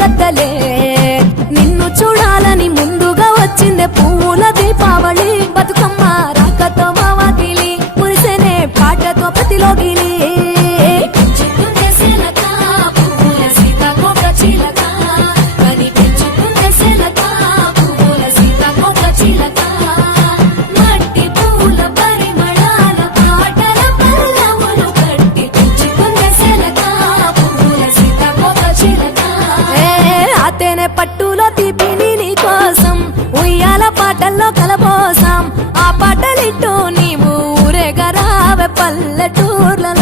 కత్తలే నిన్ను చూడాలని ముందుగా వచ్చిందే పువ్వుల దీపావళి బతుకమ్మ రాకతో మావాకిలి మురిసెనే పాటతో పతిలోగిలి పట్టులో తీపిని నీ కోసం ఉయ్యాల పాటల్లో కలబోసాం ఆ పాటలిట్టు నీవు ఊరేగరావే పల్లెటూర్లలో